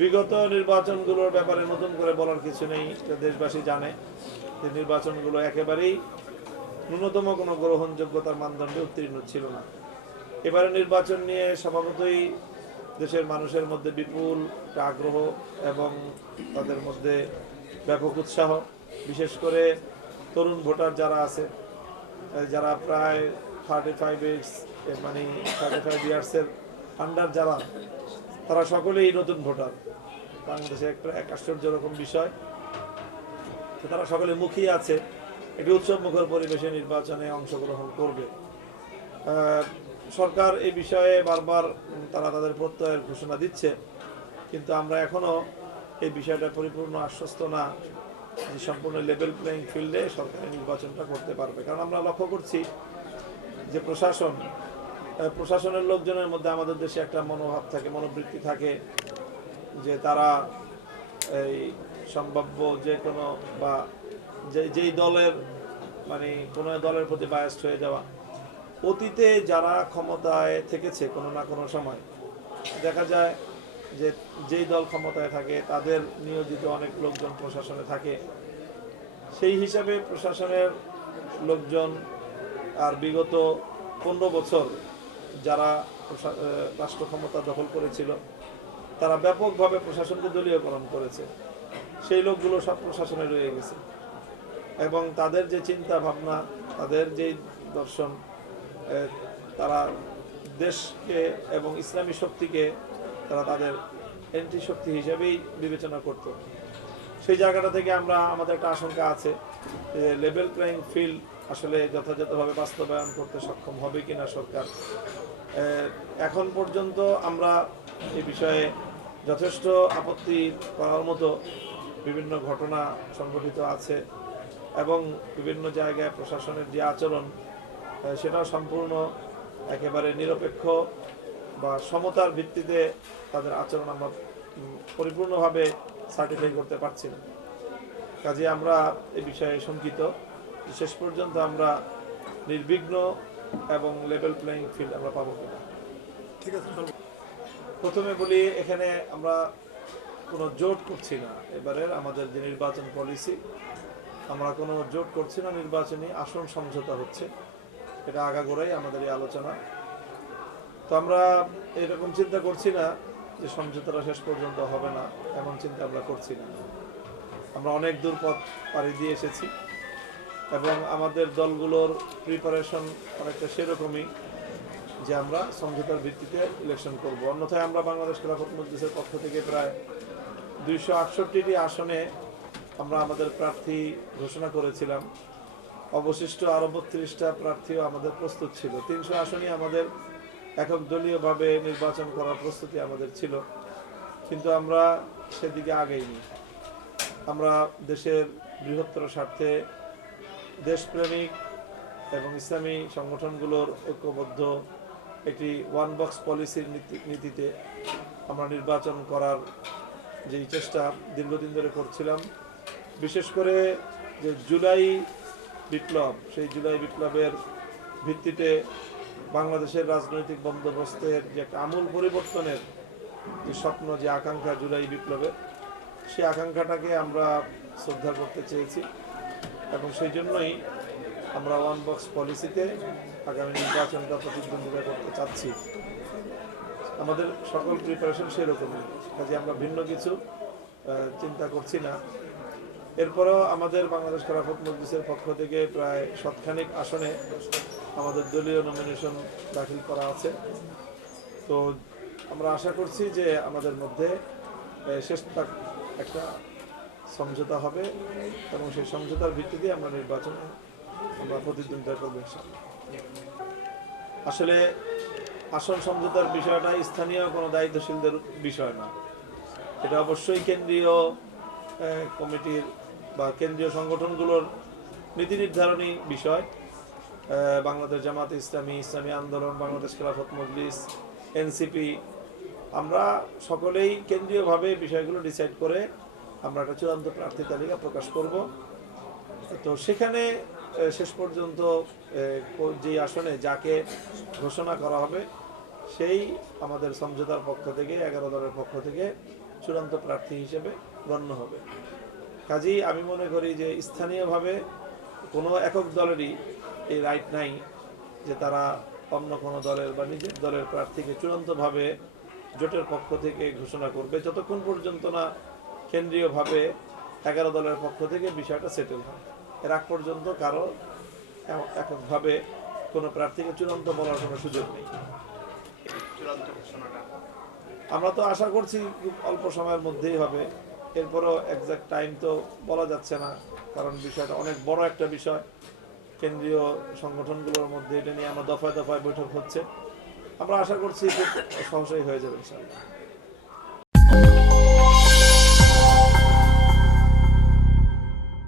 বিগত নির্বাচনগুলোর ব্যাপারে নতুন করে বলার কিছু নেই, দেশবাসী জানে যে নির্বাচনগুলো একেবারেই ন্যূনতম কোনো গ্রহণযোগ্যতার মানদণ্ডে উত্তীর্ণ ছিল না। এবারে নির্বাচন নিয়ে স্বভাবতই দেশের মানুষের মধ্যে বিপুল আগ্রহ এবং তাদের মধ্যে ব্যাপক উৎসাহ, বিশেষ করে তরুণ ভোটার যারা আছে, যারা প্রায় 35 ইয়ার্সের আন্ডার যারা, তারা সকলেই নতুন ভোটার। বাংলাদেশে একটা এক আশ্চর্য রকম বিষয়, তারা সকলে মুখিয়ে আছে একটি উৎসব মুখর পরিবেশে নির্বাচনে অংশগ্রহণ করবে। সরকার এই বিষয়ে বারবার তারা তাদের প্রত্যয়ের ঘোষণা দিচ্ছে, কিন্তু আমরা এখনো এই বিষয়টা পরিপূর্ণ আশ্বস্ত না যে সম্পূর্ণ লেভেল প্লেইং ফিল্ডে সরকারের নির্বাচনটা করতে পারবে। কারণ আমরা লক্ষ্য করছি যে প্রশাসনের লোকজনের মধ্যে আমাদের দেশে একটা মনোভাব থাকে, মনোবৃত্তি থাকে যে তারা এই সম্ভাব্য যে কোনো বা যেই দলের কোনো দলের প্রতি বায়াসড হয়ে যাওয়া। অতীতে যারা ক্ষমতায় থেকেছে কোনো না কোনো সময়, দেখা যায় যে যেই দল ক্ষমতায় থাকে তাদের নিয়োজিত অনেক লোকজন প্রশাসনে থাকে। সেই হিসাবে প্রশাসনের লোকজন আর বিগত 15 বছর যারা রাষ্ট্র ক্ষমতা দখল করেছিল, তারা ব্যাপকভাবে প্রশাসনকে দলীয়করণ করেছে। সেই লোকগুলো সব প্রশাসনে রয়ে গেছে এবং তাদের যে চিন্তা ভাবনা, তাদের যে দর্শন, তারা দেশকে এবং ইসলামী শক্তিকে তারা তাদের এন্টি শক্তি হিসেবেই বিবেচনা করত। সেই জায়গাটা থেকে আমাদের একটা আশঙ্কা আছে যে লেভেল প্লেইং ফিল্ড আসলে যথাযথভাবে বাস্তবায়ন করতে সক্ষম হবে কিনা সরকার। এখন পর্যন্ত আমরা এই বিষয়ে যথেষ্ট আপত্তি করার মতো বিভিন্ন ঘটনা সংঘটিত আছে এবং বিভিন্ন জায়গায় প্রশাসনের যে আচরণ, সেটাও সম্পূর্ণ একেবারে নিরপেক্ষ বা সমতার ভিত্তিতে তাদের আচরণ আমরা পরিপূর্ণভাবে সার্টিফাই করতে পারছি না। কাজে আমরা এই বিষয়ে শঙ্কিত। শেষ পর্যন্ত আমরা নির্বিঘ্ন এবং লেভেল প্লেইং ফিল্ড আমরা পাবো কিনা। ঠিক আছে, প্রথমে বলি, এখানে আমরা কোনো জোট করছি না। এবারের আমাদের যে নির্বাচন পলিসি, আমরা কোনো জোট করছি না, নির্বাচনী আসন সমঝোতা হচ্ছে। এটা আগাগোড়াই আমাদের এই আলোচনা। তো আমরা এরকম চিন্তা করছি না যে সমঝোতাটা শেষ পর্যন্ত হবে না, এমন চিন্তা আমরা করছি না। আমরা অনেক দূর পথ পাড়ি দিয়ে এসেছি এবং আমাদের দলগুলোর প্রিপারেশন অনেকটা সেরকমই যে আমরা সমঝোতার ভিত্তিতে ইলেকশন করব। অন্যথায় আমরা বাংলাদেশ খেলাফত মজলিসের পক্ষ থেকে প্রায় 268টি আসনে আমরা আমাদের প্রার্থী ঘোষণা করেছিলাম। অবশিষ্ট আরও 32টা প্রার্থীও আমাদের প্রস্তুত ছিল। 300 আসনই আমাদের একক দলীয়ভাবে নির্বাচন করার প্রস্তুতি আমাদের ছিল, কিন্তু আমরা সেদিকে আগেইনি। আমরা দেশের বৃহত্তর স্বার্থে দেশপ্রেমিক এবং ইসলামী সংগঠনগুলোর ঐক্যবদ্ধ একটি ওয়ান বক্স পলিসির নীতিতে আমরা নির্বাচন করার যেই চেষ্টা দীর্ঘদিন ধরে করছিলাম। বিশেষ করে যে জুলাই বিপ্লব, সেই জুলাই বিপ্লবের ভিত্তিতে বাংলাদেশের রাজনৈতিক বন্দোবস্তের যে একটা আমূল পরিবর্তনের যে স্বপ্ন, যে আকাঙ্ক্ষা জুলাই বিপ্লবের, সেই আকাঙ্ক্ষাটাকে আমরা শ্রদ্ধা করতে চেয়েছি এবং সেই জন্যই আমরা ওয়ান বক্স পলিসিতে আগামী নির্বাচনটা প্রতিদ্বন্দ্বিতা করতে চাচ্ছি। আমাদের সকল প্রিপারেশন সেরকমই, কাজে আমরা ভিন্ন কিছু চিন্তা করছি না। এরপরও আমাদের বাংলাদেশ খেলাফত মজলিসের পক্ষ থেকে প্রায় 7খানিক আসনে আমাদের দলীয় নমিনেশন দাখিল করা আছে। তো আমরা আশা করছি যে আমাদের মধ্যে শেষ তক একটা সমঝোতা হবে এবং সেই সমঝোতার ভিত্তিতে আমরা নির্বাচনে আমরা প্রতিদ্বন্দ্বিতা করবো। আসলে আসন সমঝোতার বিষয়টা স্থানীয় কোনো দায়িত্বশীলদের বিষয় না, এটা অবশ্যই কেন্দ্রীয় কমিটির বা কেন্দ্রীয় সংগঠনগুলোর নীতি নির্ধারণী বিষয়। বাংলাদেশ জামাত ইসলামী, ইসলামী আন্দোলন, বাংলাদেশ খেলাফত মজলিস, এনসিপি, আমরা সকলেই কেন্দ্রীয়ভাবে বিষয়গুলো ডিসাইড করে আমরা একটা চূড়ান্ত প্রার্থী তালিকা প্রকাশ করব। তো সেখানে শেষ পর্যন্ত যে আসনে যাকে ঘোষণা করা হবে, সেই আমাদের সমঝোতার পক্ষ থেকে 11 দলের পক্ষ থেকে চূড়ান্ত প্রার্থী হিসেবে গণ্য হবে। কাজেই আমি মনে করি যে স্থানীয়ভাবে কোনো একক দলেরই এই রাইট নাই যে তারা অন্য কোনো দলের বা নিজের দলের প্রার্থীকে চূড়ান্তভাবে জোটের পক্ষ থেকে ঘোষণা করবে, যতক্ষণ পর্যন্ত না কেন্দ্রীয়ভাবে 11 দলের পক্ষ থেকে বিষয়টা সেটেল হয়। এর আগ পর্যন্ত কারো এককভাবে কোনো প্রার্থীকে চূড়ান্ত বলার কোনো সুযোগ নেই। চূড়ান্ত ঘোষণাটা আমরা তো আশা করছি খুব অল্প সময়ের মধ্যেই হবে। এরপরও এক্সাক্ট টাইম তো বলা যাচ্ছে না, কারণ বিষয়টা অনেক বড় একটা বিষয়। কেন্দ্রীয় সংগঠনগুলোর মধ্যে এটা নিয়ে আমরা দফায় দফায় বৈঠক হচ্ছে। আমরা আশা করছি খুব সহজেই হয়ে যাবে ইনশাআল্লাহ।